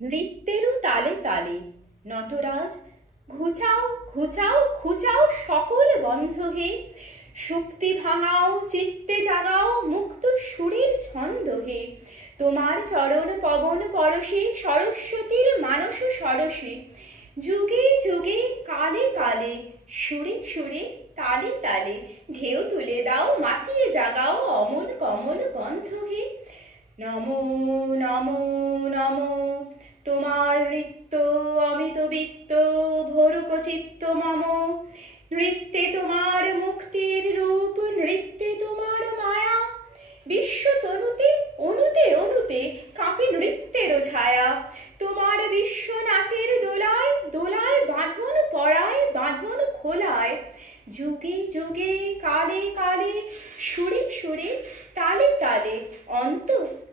নৃত্যেরও তালে তালে নটরাজ ঘুচাও ঘুচাও ঘুচাও সকল বন্ধ হে, সুপ্তি ভাঙাও চিত্তে জাগাও মুক্ত সুরের ছন্দ হে। তোমার চরণ পবন পরশে সরস্বতীর মানস সরসে, যুগে যুগে কালে কালে সুরে সুরে তালে তালে, ঢেউ তুলে দাও মাতিয়ে জাগাও অমল কমল গন্ধ হে। নমো নমো নমো, তোমার নৃত্য অমিত বৃত্ত ভরুক চিত্ত মম। নৃত্যে তোমার মুক্তির রূপ, নৃত্যে তোমার মায়া, বিশ্ব তনুতে অনুতে অনুতে কাঁপে নৃত্যের ছায়া। তোমার বিশ্ব নাচের দোলায় দোলায় বাঁধন পড়ায় বাঁধন খোলায়, যুগে যুগে কালে কালে সুরে সুরে তালে তালে, অন্ত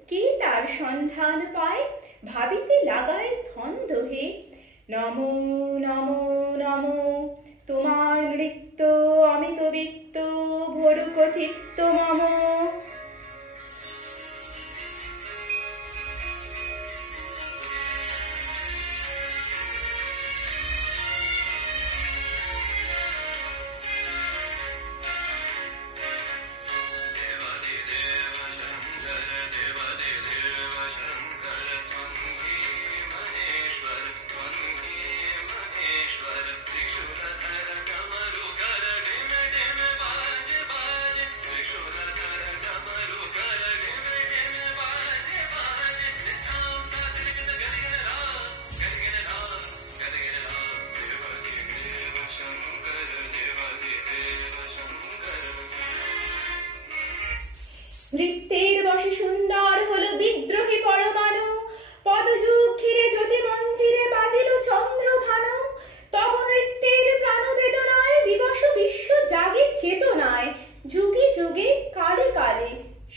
কে তার সন্ধান পায় ভাবিতে লাগায় ধন্দ হে। নমো নমো নমো, তোমার নৃত্য অমিত বৃত্ত ভরুক চিত্ত মম। নৃত্যের বসে সুন্দর হলো বিদ্রোহী পরমাণু, পদযুগ ঘিরে জ্যোতি মঞ্জিরে বাজিল চন্দ্রভানু। তব নৃত্যের প্রাণ বেদনায় বিবশ বিশ্ব জাগে চেতনায়, যুগে যুগে কালে কালে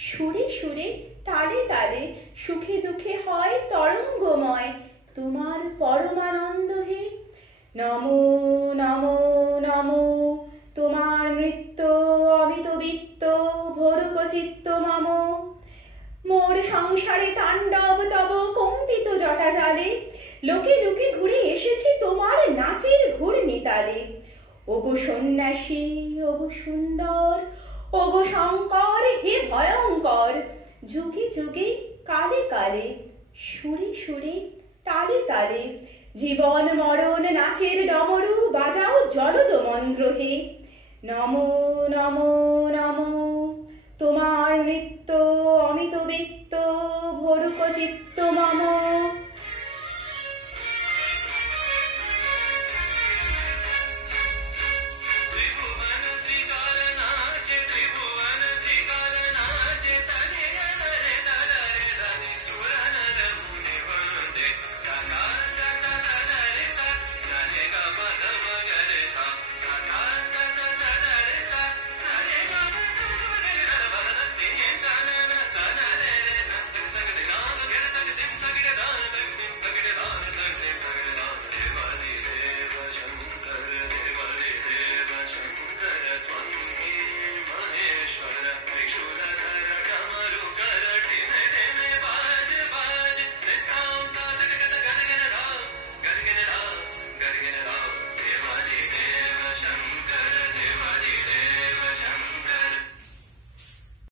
সুরে সুরে তালে তালে, সুখে দুঃখে হয় তরঙ্গময় তোমার পরমানন্দ হে। নমো নমো নমো, তোমার নৃত্য অমিত বৃত্ত ভরুক চিত্ত মম। মোর সংসারে তাণ্ডব তব কম্পিত জটা জালে, লোকে লোকে ঘুরে এসেছি তোমার নাচের ঘূর্ণিতালে। ওগো সন্ন্যাসী ওগো সুন্দর, ওগো শঙ্কর হে ভয়ঙ্কর, যুগে যুগে কালে কালে সুরে সুরে তালে তালে, জীবন মরণ নাচের ডমরু বাজাও জলদ মন্ত্র হে। নমো নমো নমো, তোমার নৃত্য অমিত বৃত্ত ভরুক চিত্ত মম।